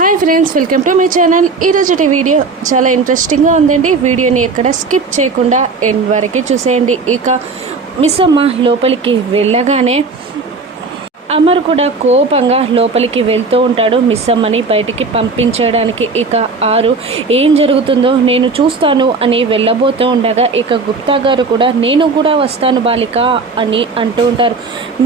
Hi friends, welcome to my channel. ఈరోజు video చాలా ఇంట్రెస్టింగ్గా ఉందండి. వీడియోని ఎక్కడ స్కిప్ చేయకుండా ఎండ్ వరకు చూసేయండి. ఇక మిస్ అమ్మ లోపలికి వెళ్ళగానే అమర్ కూడా కోపంగా లోపలికి వెళ్తూ ఉంటాడు మిస్ అమ్మని బయటికి పంపించడానికి. ఇక ఆరు ఏం జరుగుతుందో నేను చూస్తాను అని వెళ్ళబోతూ ఉండగా ఇక గుప్తా గారు కూడా నేను కూడా వస్తాను బాలిక అని అంటూ ఉంటారు.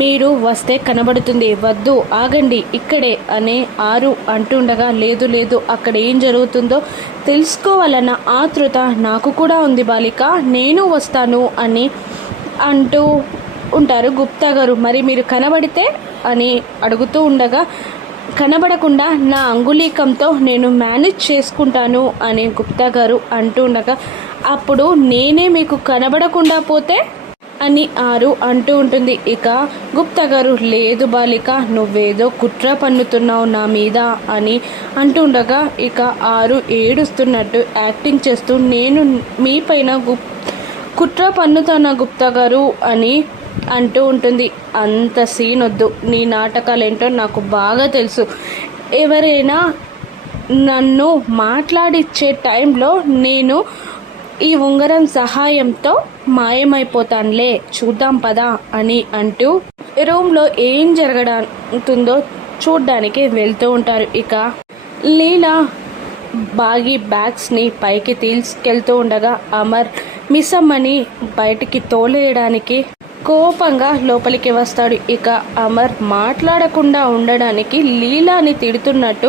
మీరు వస్తే కనబడుతుంది, వద్దు ఆగండి ఇక్కడే అని ఆరు అంటుండగా లేదు లేదు అక్కడ ఏం జరుగుతుందో తెలుసుకోవాలన్న ఆతృత నాకు కూడా ఉంది బాలిక, నేను వస్తాను అని అంటూ ఉంటారు గుప్తా గారు. మరి మీరు కనబడితే అని అడుగుతూ ఉండగా కనబడకుండా నా అంగుళీకంతో నేను మేనేజ్ చేసుకుంటాను అని గుప్తా గారు అంటూ ఉండగా అప్పుడు నేనే మీకు కనబడకుండా పోతే అని ఆరు అంటూ ఉంటుంది. ఇక గుప్తా గారు లేదు బాలిక, నువ్వేదో కుట్ర పన్నుతున్నావు నా మీద అని అంటుండగా ఇక ఆరు ఏడుస్తున్నట్టు యాక్టింగ్ చేస్తూ నేను మీ పైన కుట్ర పన్నుతానా గుప్తా గారు అని అంటూ ఉంటుంది. అంత సీన్ వద్దు, నీ నాటకాలేంటో నాకు బాగా తెలుసు. ఎవరైనా నన్ను మాట్లాడిచ్చే టైంలో నేను ఈ ఉంగరం సహాయంతో మాయమైపోతానులే, చూద్దాం పదా అని అంటూ రూమ్లో ఏం జరగడుతుందో చూడ్డానికి వెళ్తూ ఉంటారు. ఇక లీలా బాగి బ్యాగ్స్ని పైకి తీసుకెళ్తూ ఉండగా అమర్ మిస్ అమ్మని బయటికి తోలేయడానికి కోపంగా లోపలికి వస్తాడు. ఇక అమర్ మాట్లాడకుండా ఉండడానికి లీలాని తిడుతున్నట్టు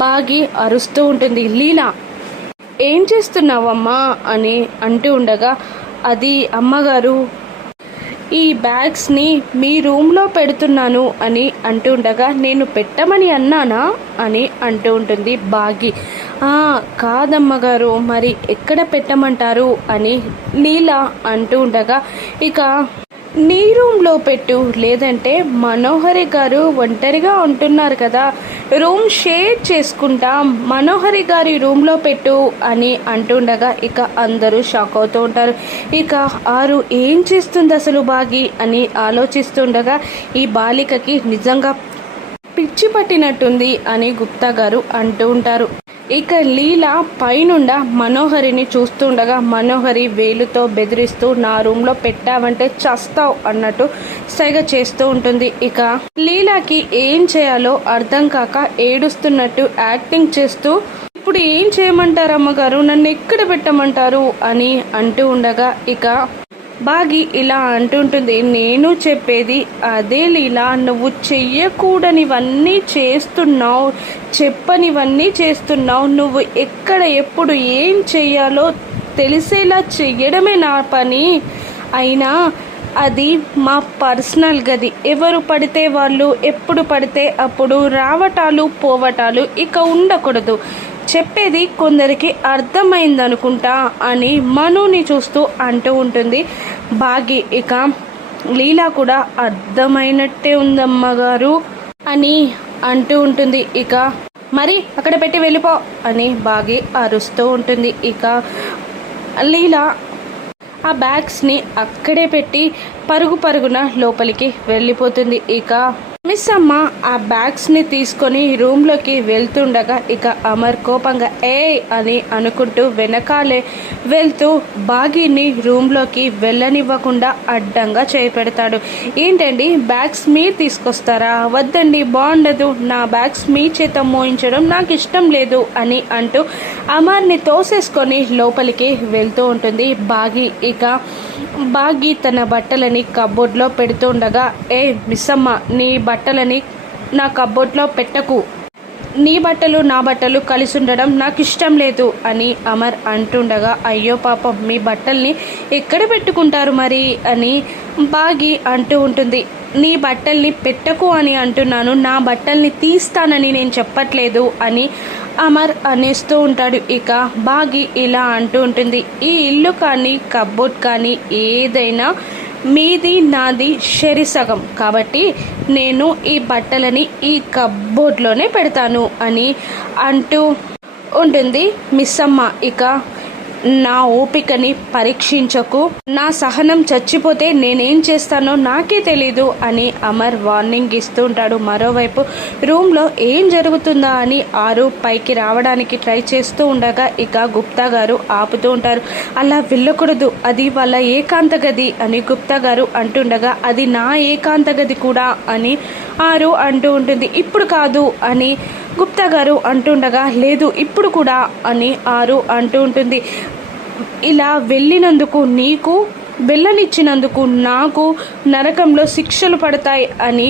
బాగి అరుస్తూ ఉంటుంది. లీలా ఏం చేస్తున్నావమ్మా అని అంటూ ఉండగా అది అమ్మగారు ఈ బ్యాగ్స్ని మీ రూమ్లో పెడుతున్నాను అని అంటూ ఉండగా నేను పెట్టమని అన్నానా అని అంటూ ఉంటుంది బాగి. కాదమ్మగారు, మరి ఎక్కడ పెట్టమంటారు అని లీలా అంటూ ఉండగా ఇక నీ రూమ్లో పెట్టు, లేదంటే మనోహరి గారు ఒంటరిగా ఉంటున్నారు కదా, రూమ్ షేర్ చేసుకుంటాం, మనోహరి గారి రూమ్లో పెట్టు అని అంటుండగా ఇక అందరూ షాక్ అవుతూ ఉంటారు. ఇక ఆరు ఏం చేస్తుంది అసలు బాగి అని ఆలోచిస్తుండగా ఈ బాలికకి నిజంగా పిచ్చి పట్టినట్టుంది అని గుప్తా గారు అంటూ ఉంటారు. ఇక లీలా పైనుండా మనోహరిని చూస్తుండగా మనోహరి వేలుతో బెదిరిస్తూ నా రూమ్లో పెట్టావంటే చస్తావు అన్నట్టు సైగ చేస్తూ ఉంటుంది. ఇక లీలాకి ఏం చేయాలో అర్థం కాక ఏడుస్తున్నట్టు యాక్టింగ్ చేస్తూ ఇప్పుడు ఏం చేయమంటారు అమ్మగారు, నన్ను ఎక్కడ పెట్టమంటారు అని అంటూ ఉండగా ఇక బాగి ఇలా అంటుంటుంది. నేను చెప్పేది అదే లీలా, నువ్వు చెయ్యకూడనివన్నీ చేస్తున్నావు, చెప్పనివన్నీ చేస్తున్నావు, నువ్వు ఎక్కడ ఎప్పుడు ఏం చెయ్యాలో తెలిసేలా చెయ్యడమే నా పని. అయినా అది మా పర్సనల్ గది, ఎవరు పడితే వాళ్ళు ఎప్పుడు పడితే అప్పుడు రావటాలు పోవటాలు ఇక ఉండకూడదు. చెప్పేది కొందరికి అర్థమైందనుకుంటా అని మనుని చూస్తూ అంటూ ఉంటుంది బాగి. ఇక లీలా కూడా అర్థమైనట్టే ఉందమ్మగారు అని అంటూ ఉంటుంది. ఇక మరి అక్కడ పెట్టి వెళ్ళిపో అని బాగి అరుస్తూ ఉంటుంది. ఇక లీలా ఆ బ్యాగ్స్ని అక్కడే పెట్టి పరుగు పరుగున లోపలికి వెళ్ళిపోతుంది. ఇక మిస్ అమ్మ ఆ బ్యాగ్స్ని తీసుకొని రూమ్లోకి వెళ్తుండగా ఇక అమర్ కోపంగా అని అనుకుంటూ వెనకాలే వెళ్తూ బాగిని రూమ్లోకి వెళ్ళనివ్వకుండా అడ్డంగా చేపెడతాడు. ఏంటండి బ్యాగ్స్ మీరు తీసుకొస్తారా? వద్దండి, బాగుండదు, నా బ్యాగ్స్ మీ చేత మోయించడం నాకు ఇష్టం లేదు అని అంటూ అమర్ని తోసేసుకొని లోపలికి వెళ్తూ ఉంటుంది బాగి. ఇక బాగి తన బట్టలని కబోర్డ్లో పెడుతుండగా మిస్ అమ్మ నీ బట్టలని నా కబోర్డ్లో పెట్టకు, నీ బట్టలు నా బట్టలు కలిసి ఉండడం నాకు ఇష్టం లేదు అని అమర్ అంటుండగా అయ్యో పాపం మీ బట్టల్ని ఎక్కడ పెట్టుకుంటారు మరి అని బాగి అంటూ ఉంటుంది. నీ బట్టల్ని పెట్టకు అని అంటున్నాను, నా బట్టల్ని తీస్తానని నేను చెప్పట్లేదు అని అమర్ అనేస్తూ ఉంటాడు. ఇక బాగి ఇలా అంటూ ఉంటుంది. ఈ ఇల్లు కానీ కబోర్డ్ కానీ ఏదైనా మీది నాది షెరిసగం కాబట్టి నేను ఈ బట్టలని ఈ కబోర్డ్లోనే పెడతాను అని అంటూ ఉంటుంది మిస్ అమ్మ. ఇక నా ఓపికని పరీక్షించకు, నా సహనం చచ్చిపోతే నేనేం చేస్తానో నాకే తెలీదు అని అమర్ వార్నింగ్ ఇస్తూ ఉంటాడు. మరోవైపు రూమ్లో ఏం జరుగుతుందా అని ఆరు పైకి రావడానికి ట్రై చేస్తూ ఉండగా ఇక గుప్తా గారు ఆపుతూ ఉంటారు. అలా వెళ్ళకూడదు, అది వాళ్ళ ఏకాంత గది అని గుప్తా గారు అంటుండగా అది నా ఏకాంత గది కూడా అని ఆరు అంటూ ఉంటుంది. ఇప్పుడు కాదు అని గుప్తా గారు అంటుండగా లేదు ఇప్పుడు కూడా అని ఆరు అంటూ ఉంటుంది. ఇలా వెళ్ళినందుకు నీకు, వెళ్ళనిచ్చినందుకు నాకు నరకంలో శిక్షలు పడతాయి అని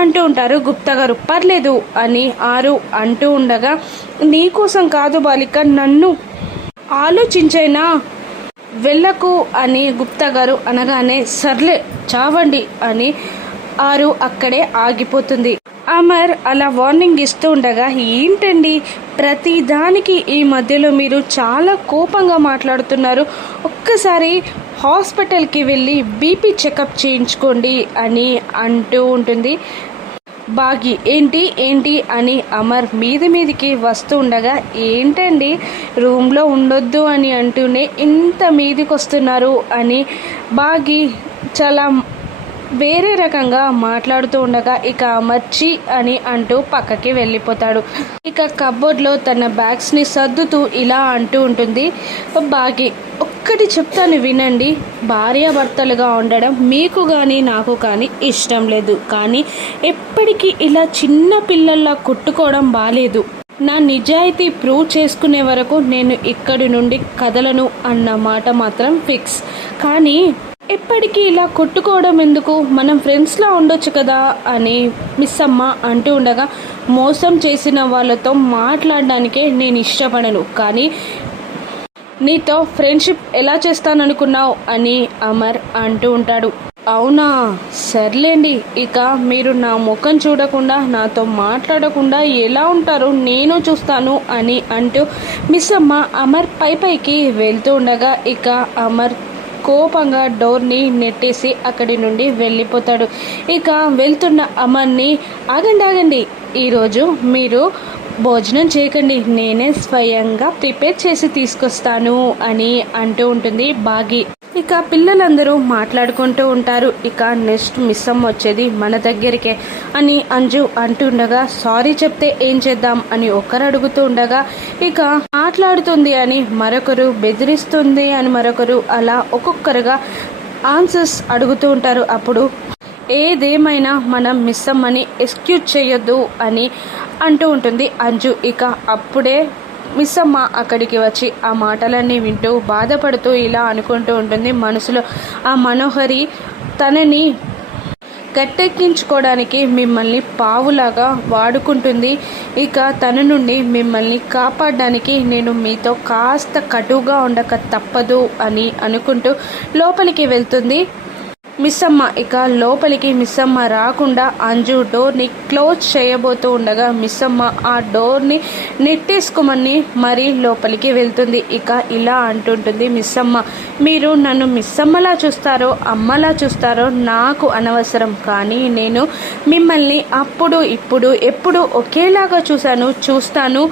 అంటూ ఉంటారు గుప్తా గారు. పర్లేదు అని ఆరు అంటూ ఉండగా నీకోసం కాదు బాలిక, నన్ను ఆలోచించైనా వెళ్ళకు అని గుప్తా గారు అనగానే సర్లే చావండి అని ఆరు అక్కడే ఆగిపోతుంది. అమర్ అలా వార్నింగ్ ఇస్తూ ఉండగా ఏంటండి ప్రతి దానికి ఈ మధ్యలో మీరు చాలా కోపంగా మాట్లాడుతున్నారు, ఒక్కసారి హాస్పిటల్కి వెళ్ళి బీపీ చెకప్ చేయించుకోండి అని అంటూ ఉంటుంది బాగి. ఏంటి అని అమర్ మీదికి వస్తూ ఉండగా ఏంటండి రూమ్లో ఉండొద్దు అని అంటూనే ఇంత మీదికి వస్తున్నారు అని బాగి చాలా వేరే రకంగా మాట్లాడుతూ ఉండగా ఇక అమర్చి అని అంటూ పక్కకి వెళ్ళిపోతాడు. ఇక కబోర్డ్లో తన బ్యాగ్స్ని సర్దుతూ ఇలా అంటూ ఉంటుంది బాగి. ఒక్కటి చెప్తాను వినండి, భార్యాభర్తలుగా ఉండడం మీకు కానీ నాకు కానీ ఇష్టం లేదు, కానీ ఎప్పటికీ ఇలా చిన్న పిల్లల్లా కొట్టుకోవడం బాలేదు. నా నిజాయితీ ప్రూవ్ చేసుకునే వరకు నేను ఇక్కడి నుండి కదలను అన్న మాట మాత్రం ఫిక్స్. కానీ ఎప్పటికీ ఇలా కొట్టుకోవడం ఎందుకు, మనం ఫ్రెండ్స్లా ఉండొచ్చు కదా అని మిస్ అమ్మ అంటూ ఉండగా మోసం చేసిన వాళ్ళతో మాట్లాడడానికే నేను ఇష్టపడను, కానీ నీతో ఫ్రెండ్షిప్ ఎలా చేస్తాననుకున్నావు అని అమర్ అంటూ ఉంటాడు. అవునా సర్లేండి, ఇక మీరు నా ముఖం చూడకుండా నాతో మాట్లాడకుండా ఎలా ఉంటారో నేను చూస్తాను అని అంటూ మిస్ అమ్మ అమర్ పైకి వెళ్తూ ఉండగా ఇక అమర్ కోపంగా డోర్ని నెట్టేసి అక్కడి నుండి వెళ్ళిపోతాడు. ఇక వెళ్తున్న అమర్ని ఆగండి, ఈరోజు మీరు భోజనం చేయకండి, నేనే స్వయంగా ప్రిపేర్ చేసి తీసుకొస్తాను అని అంటూ ఉంటుంది బాగి. ఇక పిల్లలందరూ మాట్లాడుకుంటూ ఉంటారు. ఇక నెక్స్ట్ మిస్ అమ్మ వచ్చేది మన దగ్గరికే అని అంజు అంటుండగా సారీ చెప్తే ఏం చేద్దాం అని ఒకరు అడుగుతూ ఉండగా ఇక మాట్లాడుతుంది అని మరొకరు, బెదిరిస్తుంది అని మరొకరు, అలా ఒక్కొక్కరుగా ఆన్సర్స్ అడుగుతూ ఉంటారు. అప్పుడు ఏదేమైనా మనం మిస్ అమ్మని ఎక్స్క్యూజ్ చేయొద్దు అని అంటూ ఉంటుంది అంజు. ఇక అప్పుడే మిస్ అమ్మ అక్కడికి వచ్చి ఆ మాటలన్నీ వింటూ బాధపడుతూ ఇలా అనుకుంటూ ఉంటుంది మనసులో. ఆ మనోహరి తనని గట్టెక్కించుకోవడానికి మిమ్మల్ని పావులాగా వాడుకుంటుంది, ఇక తన నుండి మిమ్మల్ని కాపాడడానికి నేను మీతో కాస్త కటువుగా ఉండక తప్పదు అని అనుకుంటూ లోపలికి వెళ్తుంది మిస్ అమ్మ. ఇక లోపలికి మిస్ అమ్మ రాకుండా అంజు డోర్ని క్లోజ్ చేయబోతూ ఉండగా మిస్ అమ్మ ఆ డోర్ని నెట్టేసుకోమని మరీ లోపలికి వెళ్తుంది. ఇక ఇలా అంటుంటుంది మిస్ అమ్మ, మీరు నన్ను మిస్ అమ్మలా చూస్తారో అమ్మలా చూస్తారో నాకు అనవసరం, కానీ నేను మిమ్మల్ని అప్పుడు ఇప్పుడు ఎప్పుడు ఒకేలాగా చూస్తాను,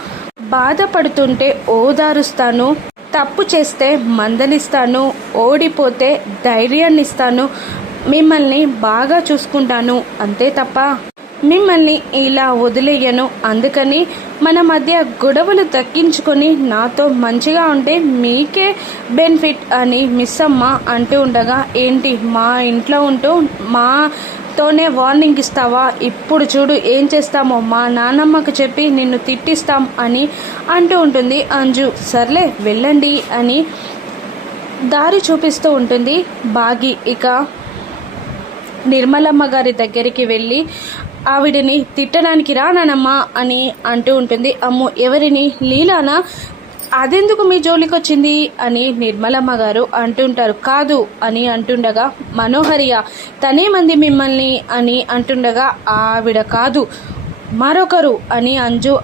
బాధపడుతుంటే ఓదారుస్తాను, తప్పు చేస్తే మందలిస్తాను, ఓడిపోతే ధైర్యాన్ని ఇస్తాను, మిమ్మల్ని బాగా చూసుకుంటాను, అంతే తప్ప మిమ్మల్ని ఇలా వదిలేయను. అందుకని మన మధ్య గొడవలు తగ్గించుకొని నాతో మంచిగా ఉంటే మీకే బెనిఫిట్ అని మిస్ అమ్మ అంటూ ఉండగా ఏంటి మా ఇంట్లో ఉంటూ తోనే వార్నింగ్ ఇస్తావా, ఇప్పుడు చూడు ఏం చేస్తామో, మా నాన్నమ్మకు చెప్పి నిన్ను తిట్టిస్తాం అని అంటూ ఉంటుంది అంజు. సర్లే వెళ్ళండి అని దారి చూపిస్తూ ఉంటుంది బాగి. ఇక నిర్మలమ్మ గారి దగ్గరికి వెళ్ళి ఆవిడని తిట్టడానికి రానమ్మా అని అంటూ ఉంటుంది. అమ్మో ఎవరిని, లీలానా, అదెందుకు మీ జోలికి వచ్చింది అని నిర్మలమ్మ గారు అంటుంటారు. కాదు అని అంటుండగా మనోహరియా తనేమంది మిమ్మల్ని అని అంటుండగా ఆవిడ కాదు మరొకరు అని అంజు